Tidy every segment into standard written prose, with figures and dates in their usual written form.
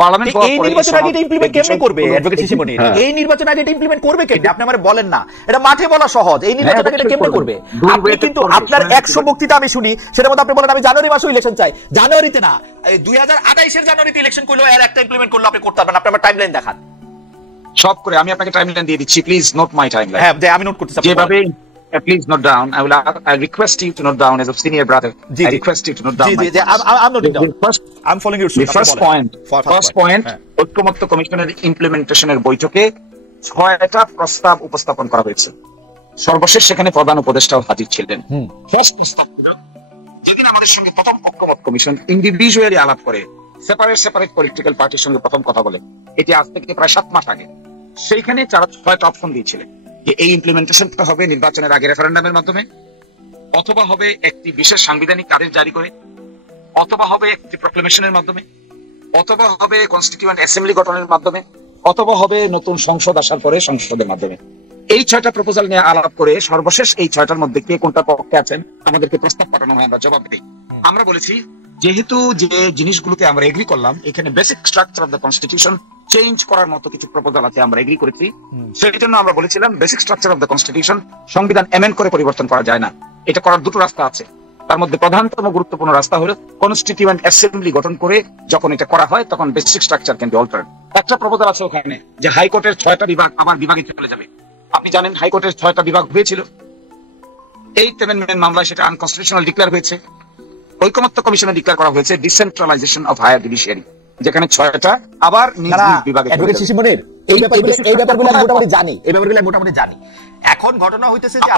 Parliament এই নির্বাচন আগে এটা ইমপ্লিমেন্ট কেমনে করবে অ্যাডভোকেট শিশিমণি? এই নির্বাচন আগে এটা ইমপ্লিমেন্ট করবে কেমনে? আপনি আমারে বলেন না, এটা মাঠে বলা সহজ। এই নির্বাচন আগে এটা কেমনে করবে? আপনি কিন্তু আপনার 100 বক্তৃতা আমি শুনি, সেটার মধ্যে আপনি বলেন আমি জানুয়ারি মাসে ইলেকশন চাই। জানুয়ারিতে না, 2028 এর জানুয়ারিতে ইলেকশন করলো, এর একটা ইমপ্লিমেন্ট করলো আপনি করতে পারবেন। আপনি আমার টাইমলাইন দেখান সব করে। আমি আপনাকে টাইমলাইন দিয়ে দিচ্ছি, প্লিজ নোট মাই টাইমলাইন। হ্যাঁ, আমি নোট করতেছি। যেভাবে please note down. I request you to note down as a senior brother. I request you to note down. I'm noting down. I'm following your suit. The first point, ঐক্যমত্য কমিশনের ইমপ্লিমেন্টেশনের বৈঠকে 6টা প্রস্তাব উপস্থাপন করা হয়েছে। সর্বশেষ সেখানে প্রধান উপদেষ্টাও হাজির ছিলেন। ফার্স্ট প্রস্তাব ছিল, যেদিন আমাদের সঙ্গে প্রথম ঐক্যমত্য কমিশন ইন্ডিভিজুয়ালি আলাপ করে, সেপারেট পলিটিক্যাল পার্টির সঙ্গে প্রথম কথা বলে, এটি আজ থেকে প্রায় 7 মাস আগে, সেইখানে 6টা অপশন দিয়েছিলেন যে এই ইমপ্লিমেন্টেশনটা হবে নির্বাচনের আগে রেফারেন্ডামের মাধ্যমে, অথবা হবে একটি বিশেষ সাংবিধানিক আদেশ জারি করে, অথবা হবে একটি প্রক্লেমেশনের মাধ্যমে, অথবা হবে কনস্টিটিউয়েন্ট অ্যাসেম্বলি গঠনের মাধ্যমে, অথবা হবে নতুন সংসদ আসার পরে সংসদের মাধ্যমে। এই 6টা প্রপোজাল নিয়ে আলাপ করে সর্বশেষ এই 6টার মধ্যে কে কোনটা পক্ষে আছেন আমাদেরকে প্রস্তাব পাঠানো হয়, আমরা জবাব দিই। আমরা বলেছি যেহেতু যে জিনিসগুলোকে আমরা এগ্রি করলাম, এখানে basic structure of the constitution change করার মতো কিছু প্রপোজাল আছে, আমরা এগ্রি করেছি। সেই জন্য আমরা বলেছিলাম basic structure of the constitution সংবিধান এমেন্ড করে পরিবর্তন করা যায় না। এটা করার 2টো রাস্তা আছে। তার মধ্যে প্রধানতম গুরুত্বপূর্ণ রাস্তা হলো কনস্টিটিউয়েন্ট অ্যাসেম্বলি গঠন করে যখন এটা করা হয় তখন basic structure can be altered. একটা প্রপোজাল আছে ওখানে যে হাইকোর্টের 6টা বিভাগ আমার বিভাগে চলে যাবে। আপনি জানেন হাইকোর্টের 6টা বিভাগ হয়েছিল, 8th অ্যামেন্ডমেন্ট মামলায় সেটা আনকনস্টিটিউশনাল ডিক্লেয়ার হয়েছে। ঐকমত্য কমিশনে ডিক্লেয়ার করা হয়েছে ডিসেন্ট্রালাইজেশন অফ হায়ার জুডিশিয়ারি, যেখানে 6টা আবার নিজ বিভাগে। অ্যাডভোকেট শিশিমণির এই ব্যাপারগুলো আমি মোটামুটি জানি। এখন ঘটনা হইতেছে যে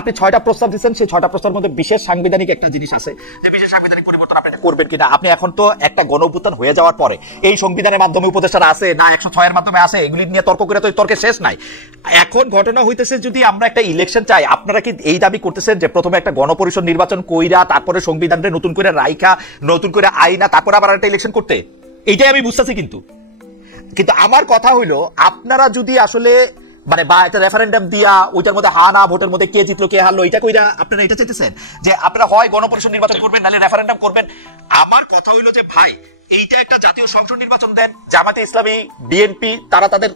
আপনি 6টা প্রস্তাব দিচ্ছেন, সেই 6টা প্রস্তাবের মধ্যে বিশেষ সাংবিধানিক একটা জিনিস আছে, যে বিশেষ সাংবিধানিক পরিবর্তন আপনি করবেন কিনা। আপনি এখন তো একটা গণঅভ্যুত্থান হয়ে যাওয়ার পরে এই সংবিধানের মাধ্যমে উপদেষ্টারা আছে না 106 এর মাধ্যমে আছে, এগুলি নিয়ে তর্ক করে তো তর্কের শেষ নাই। এখন ঘটনা হইতেছে যদি আমরা একটা ইলেকশন চাই, আপনারা কি এই দাবি করতেছেন যে প্রথমে একটা গণপরিষদ নির্বাচন কইরা তারপরে সংবিধানটা নতুন করে রাইখা নতুন করে আইনা তারপরে আবার একটা ইলেকশন করতে? এইটাই আমি বুঝতেছি। কিন্তু আমার কথা হইলো, আপনারা যদি আসলে মানে বা একটা রেফারেন্ডাম দিয়া ওইটার মধ্যে হা না ভোটের মধ্যে কে জিতলো কে হারলো এটা কইরা আপনারা এটা চাইতেছেন যে আপনারা হয় গণপরিষদ নির্বাচন করবেন নাহলে রেফারেন্ডাম করবেন। আমার কথা হইলো যে ভাই, এইটা একটা জাতীয় সংসদ নির্বাচন দেন, জামাতে ইসলামী বিএনপি তারা তাদের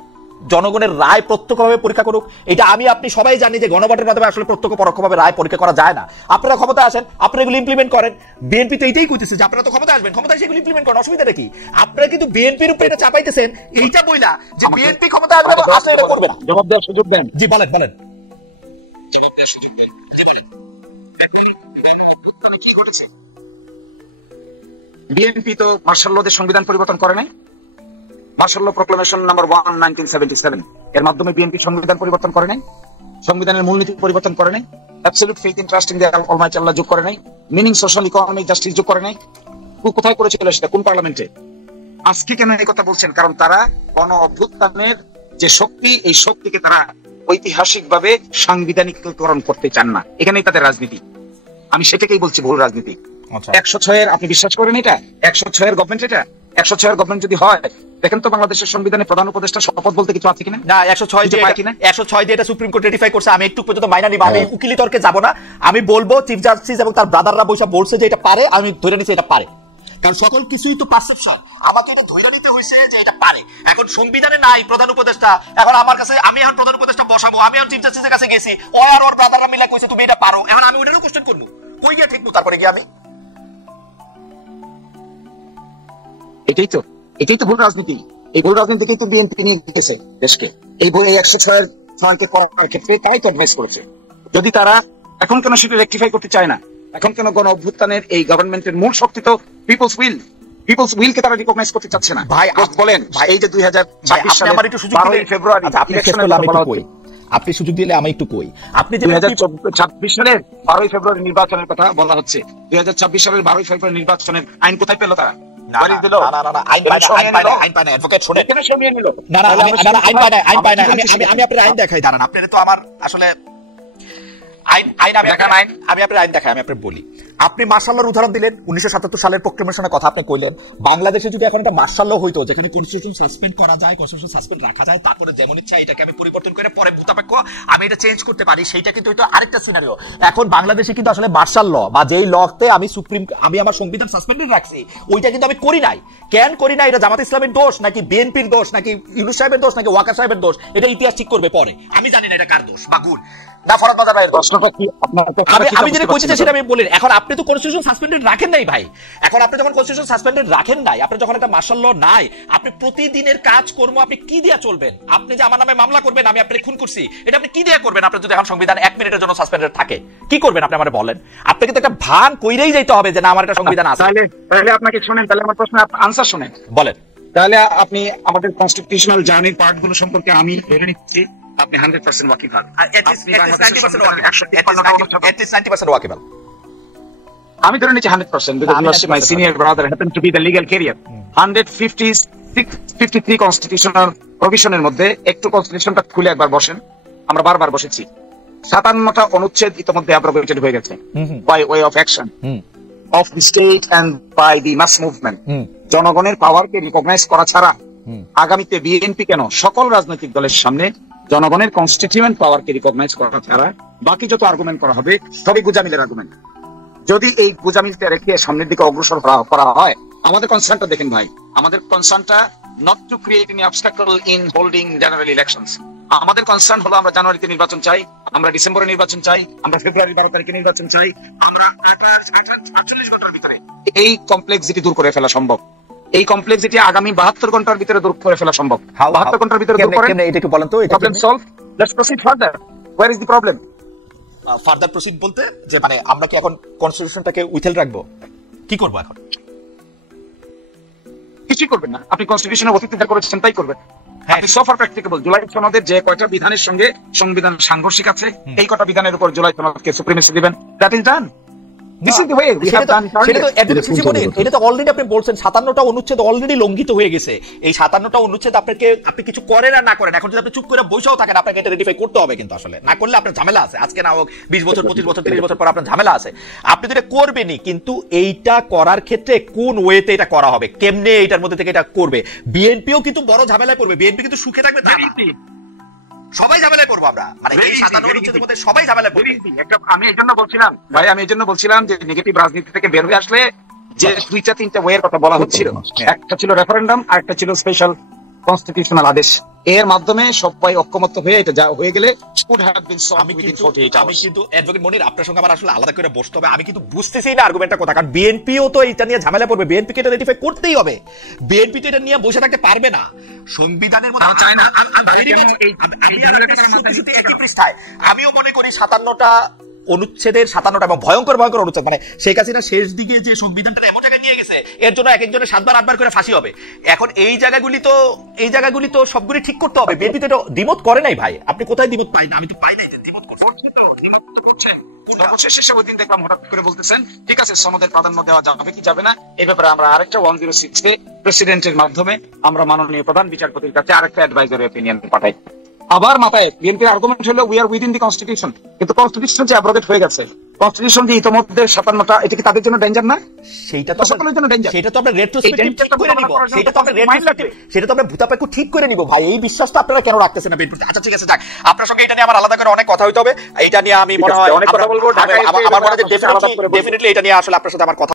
জনগণের রায় প্রত্যক্ষভাবে পরীক্ষা করুক। এটা আমি আপনি সবাই জানি যে গণভোটের মাধ্যমে আসলে প্রত্যক্ষ পরোক্ষভাবে রায় পরীক্ষা করা যায় না। আপনারা ক্ষমতা আসেন, আপনারা এগুলো ইমপ্লিমেন্ট করেন। বিএনপি তো এইটাই কইতেছে যে আপনারা তো ক্ষমতা আসবেন, ক্ষমতা এসে এগুলো ইমপ্লিমেন্ট করেন, অসুবিধা কি? আপনারা কিন্তু বিএনপির উপরে এটা চাপাইতেছেন, এইটা বইলা যে বিএনপি ক্ষমতা আসবে আসলে এটা করবে না। জবাব দেওয়ার সুযোগ দেন। জি বলেন। বিএনপি তো মার্শাল লদের সংবিধান পরিবর্তন করে নাই। মার্শাল ল প্রক্লেমেশন নাম্বার 1 1977 এর মাধ্যমে বিএনপি সংবিধান পরিবর্তন করে নাই, সংবিধানের মূলনীতি পরিবর্তন করে নাই, absolute faith in trust in the almighty Allah যোগ করে নাই, মিনিং সোশ্যাল ইকোনমিক জাস্টিস যোগ করে নাই। কোথায় করেছিল সেটা? কোন পার্লামেন্টে? আজকে কেন এই কথা বলছেন? কারণ তারা গণ অভ্যুত্থানের যে শক্তি, এই শক্তিকে তারা ঐতিহাসিকভাবে সাংবিধানিকীকরণ করতে চান না। এখানেই তাদের রাজনীতি। আমি সেটাকেই বলছি ভুল রাজনীতি। 106 এর আপনি বিশ্বাস করেন এটা? 106 এর গভর্নমেন্ট এটা? 106 এর গভর্নমেন্ট যদি হয়, দেখেন তো বাংলাদেশের সংবিধানে প্রধান উপদেষ্টা শপথ বলতে কিছু আছে কিনা? না, 106 দিয়ে এটা সুপ্রিম কোর্ট রেটিফাই করছে। আমি একটু পর্যন্ত মাইনা নিব, আমি উকিলি তর্কে যাব না। আমি বলবো চিফ জাস্টিস এবং তার ব্রাদাররা বসে বলছে যে এটা পারে, আমি ধরে নিচ্ছি এটা পারে, কারণ সকল কিছুই তো পারসেপশন। আমাকে এটা ধরে নিতে হইছে যে এটা পারে। এখন সংবিধানে নাই প্রধান উপদেষ্টা, এখন আমার কাছে আমি এখন প্রধান উপদেষ্টা বসাবো, আমি এখন চিফ জাস্টিসের কাছে গেছি, ও আর ওর ব্রাদাররা মিলে কইছে তুমি এটা পারো, এখন আমি ওটারও কোশ্চেন করব, কই গিয়ে ঠিকবো তারপরে গিয়ে আমি। এটাই তো ভুল রাজনীতি। এই ভুল রাজনীতিকেই তো বিএনপি নিয়ে গেছে দেশকে। এই 106 করার ক্ষেত্রে তাই তো অ্যাডভাইস করেছে। যদি তারা এখন কেন সেটা রেকটিফাই করতে চায় না, এখন কেন গণ অভ্যুত্থানের এই গভর্নমেন্টের মূল শক্তি তো পিপলস উইলকে তারা রিকগনাইজ করতে চাচ্ছে না। ভাই বলেন, এই যে 2026 সালে 12 ফেব্রুয়ারি আপনি সুযোগ দিলে আমি একটু কই, আপনি 2026 সালের 12 ফেব্রুয়ারি নির্বাচনের কথা বলা হচ্ছে। 2026 সালের 12 ফেব্রুয়ারি নির্বাচনের আইন কোথায় পেল তারা? আমি আপনার আইন দেখাই, আমি আপনার বলি। আপনি মার্শাল লর উদাহরণ দিলেন, 1977 সালের প্রোক্লেমেশনের কথা আপনি কইলেন। বাংলাদেশে যদি এখন একটা মার্শাল ল হইতো, যেখানে কনস্টিটিউশন সাসপেন্ড করা যায়, কনস্টিটিউশন সাসপেন্ড রাখা যায়, তারপরে যেমন ইচ্ছা এটাকে আমি পরিবর্তন করে পরে মুতাবেক আমি এটা চেঞ্জ করতে পারি, সেইটা কিন্তু হইতো আরেকটা সিনারিও। এখন বাংলাদেশে কিন্তু আসলে মার্শাল ল বা যেই লতে আমি আমার সংবিধান সাসপেন্ডেড রাখছি, ওইটা কিন্তু আমি করি নাই। কেন করি না? এটা জামাত ইসলামের দোষ নাকি বিএনপির দোষ নাকি ইউনূস সাহেবের দোষ নাকি ওয়াকার সাহেবের দোষ, এটা ইতিহাস ঠিক করবে পরে। আমি জানি না এটা কার দোষ বা গুণ না ফরহাদ বাজার ভাইয়ের প্রশ্নটা কি আমি যেটা কইতে চাই সেটা আমি বলি। এখন আপনি তো কনস্টিটিউশন সাসপেন্ডেড রাখেন নাই ভাই। এখন আপনি যখন কনস্টিটিউশন সাসপেন্ডেড রাখেন নাই, আপনি যখন একটা মার্শাল ল নাই, আপনি প্রতিদিনের কাজকর্ম আপনি কি দিয়া চলবেন? আপনি যে আমার নামে মামলা করবেন আমি আপনাকে খুন করছি, এটা আপনি কি দিয়া করবেন? আপনি যদি এখন সংবিধান 1 মিনিটের জন্য সাসপেন্ডেড থাকে কি করবেন আপনি আমারে বলেন? আপনাকে তো একটা ভান কইরেই যাইতে হবে যে না আমার একটা সংবিধান আছে। তাহলে আপনাকে শুনেন, তাহলে আমার প্রশ্নের আনসার শুনেন, বলেন। তাহলে আপনি আমাদের কনস্টিটিউশনাল জার্নির পার্টগুলো সম্পর্কে আমি ধরে নিচ্ছি আপনি 100% ওয়াকিবহাল। আমি ধরে নিচ্ছি 100% because my senior brother happened to be the legal career. 153 constitutional প্রভিশনের মধ্যে একটু কনস্টিটিউশনটা খুলে একবার বসেন, আমরা বারবার বসেছি। 57টা অনুচ্ছেদ ইতিমধ্যে অ্যাব্রোগেটেড হয়ে গেছে by way of action of the state and by the mass movement. জনগণের পাওয়ারকে রিকগনাইজ করা ছাড়া আগামীতে বিএনপি কেন সকল রাজনৈতিক দলের সামনে জনগণের কনস্টিটিউয়েন্ট পাওয়ারকে রিকগনাইজ করা ছাড়া বাকি যত আর্গুমেন্ট করা হবে সবই গুজামিলের আর্গুমেন্ট। যদি এই গুজামিলটা রেখে সামনের দিকে অগ্রসর করা হয়, আমাদের কনসার্নটা দেখেন ভাই, আমাদের কনসার্নটা not to create any obstacle in holding general elections. আমাদের কনসার্ন হলো আমরা জানুয়ারিতে নির্বাচন চাই, আমরা ডিসেম্বরে নির্বাচন চাই, আমরা ফেব্রুয়ারি 12 তারিখে নির্বাচন চাই, আমরা 48 ঘন্টার ভিতরে এই কমপ্লেক্সিটি দূর করে ফেলা সম্ভব। এই কমপ্লেক্সিটি আগামী 72 ঘন্টার ভিতরে দূর করে ফেলা সম্ভব। 72 ঘন্টার ভিতরে দূর করেন, এটা একটু বলেন তো। Problem solve, let's proceed further. Where is the problem? Further proceed বলতে যে মানে আমরা কি এখন কনস্টিটিউশনটাকে উইথহেল্ড রাখবো? কি করব এখন? কিছুই করবেন না, আপনি কনস্টিটিউশনের অতীতে যা করেছেন তাই করবেন। আপনি সফর প্র্যাকটিকেবল জুলাই সনদের যে কয়টা বিধানের সঙ্গে সংবিধান সাংঘর্ষিক আছে, এই কয়টা বিধানের উপর জুলাই সনদকে সুপ্রিমেসি দিবেন, দ্যাট ইজ ডান। এটা তো অলরেডি আপনি বলছেন 57টা অনুচ্ছেদ অলরেডি লঙ্ঘিত হয়ে গেছে। এই 57টা অনুচ্ছেদ আপনি কিছু করেন আর না করেন, এখন যদি আপনি চুপ করে বসেও থাকেন আপনাকে এটা রেটিফাই করতে হবে, কিন্তু আসলে না করলে আপনার ঝামেলা আছে। আজকে না হোক 20 বছর 25 বছর 30 বছর পর আপনার ঝামেলা আছে। আপনি তো এটা করবেনই, কিন্তু এইটা করার ক্ষেত্রে কোন ওয়েতে এটা করা হবে, কেমনে এইটার মধ্যে থেকে এটা করবে। বিএনপিও কিন্তু বড় ঝামেলায় পড়বে, বিএনপি কিন্তু সুখে থাকবে তা না, সবাই ঝামেলায় পড়বো আমরা। মানে এই 57 অনুচ্ছেদের মধ্যে সবাই ঝামেলায় পড়বে। আমি এই জন্য বলছিলাম ভাই, আমি এই জন্য বলছিলাম যে নেগেটিভ রাজনীতি থেকে বের হয়ে আসলে যে 2-3টা ওয়ের কথা বলা হচ্ছিল, একটা ছিল রেফারেন্ডাম আর একটা ছিল স্পেশাল কনস্টিটিউশনাল আদেশ। এর মাধ্যমে সবাই ঐক্যমত্য হয়ে এটা যা হয়ে গেলে আমি কিন্তু অ্যাডভোকেট মনির আপনার সঙ্গে আমার আসলে আলাদা করে বসতে হবে। আমি কিন্তু বুঝতেছি না আর্গুমেন্টটা কথা, কারণ বিএনপিও তো এটা নিয়ে ঝামেলা পড়বে, বিএনপিকে এটা রেটিফাই করতেই হবে। বিএনপি তো এটা নিয়ে বসে থাকতে পারবে না। সংবিধানের মধ্যে চায় না। একই পৃষ্ঠায় আমিও মনে করি 57টা অনুচ্ছেদের 57টা এবং ভয়ঙ্কর ভয়ঙ্কর অনুচ্ছেদ, মানে শেখ হাসিনা শেষ দিকে যে সংবিধানটা এমন জায়গায় নিয়ে গেছে এর জন্য এক একজনের 7 বার 8 বার করে ফাঁসি হবে। এখন এই জায়গাগুলি তো সবগুলি ঠিক করতে হবে। বিএনপি তো এটা দ্বিমত করে নাই ভাই, আপনি কোথায় দ্বিমত পাই না? আমি তো পাই নাই যে দ্বিমত করছে। তো দ্বিমত তো করছেন, সর্বশেষে ওই দিন দেখলাম হঠাৎ করে বলতেছেন ঠিক আছে সনদের প্রাধান্য দেওয়া যাবে কি যাবে না, এই ব্যাপারে আমরা আরেকটা 106 এ প্রেসিডেন্টের মাধ্যমে আমরা মাননীয় প্রধান বিচারপতির কাছে আরেকটা অ্যাডভাইজারি অপিনিয়ন পাঠাই। আবার মাথায় বিএনপির আর্গুমেন্ট হলো we are within the constitution, কিন্তু কনস্টিটিউশন যে অ্যাব্রোগেট হয়ে গেছে, কনস্টিটিউশন যে ইতোমধ্যে 57টা, এটা কি তাদের জন্য ডেঞ্জার না? সেইটা তো সকলের জন্য ডেঞ্জার। সেটা তো আমরা রেট্রোস্পেক্টিভ ঠিক করে নিব, সেটা তো আমরা ভূতাপেক্ষ ঠিক করে নিব ভাই। এই বিশ্বাসটা আপনারা কেন রাখতেছেন না বিএনপি? আচ্ছা ঠিক আছে, যাক, আপনার সঙ্গে এটা নিয়ে আমার আলাদা করে অনেক কথা হইতে হবে। এটা নিয়ে আমি মনে হয় অনেক কথা বলবো, আমার মনে হয় ডেফিনেটলি এটা নিয়ে আসলে আপনার সাথে আমার কথা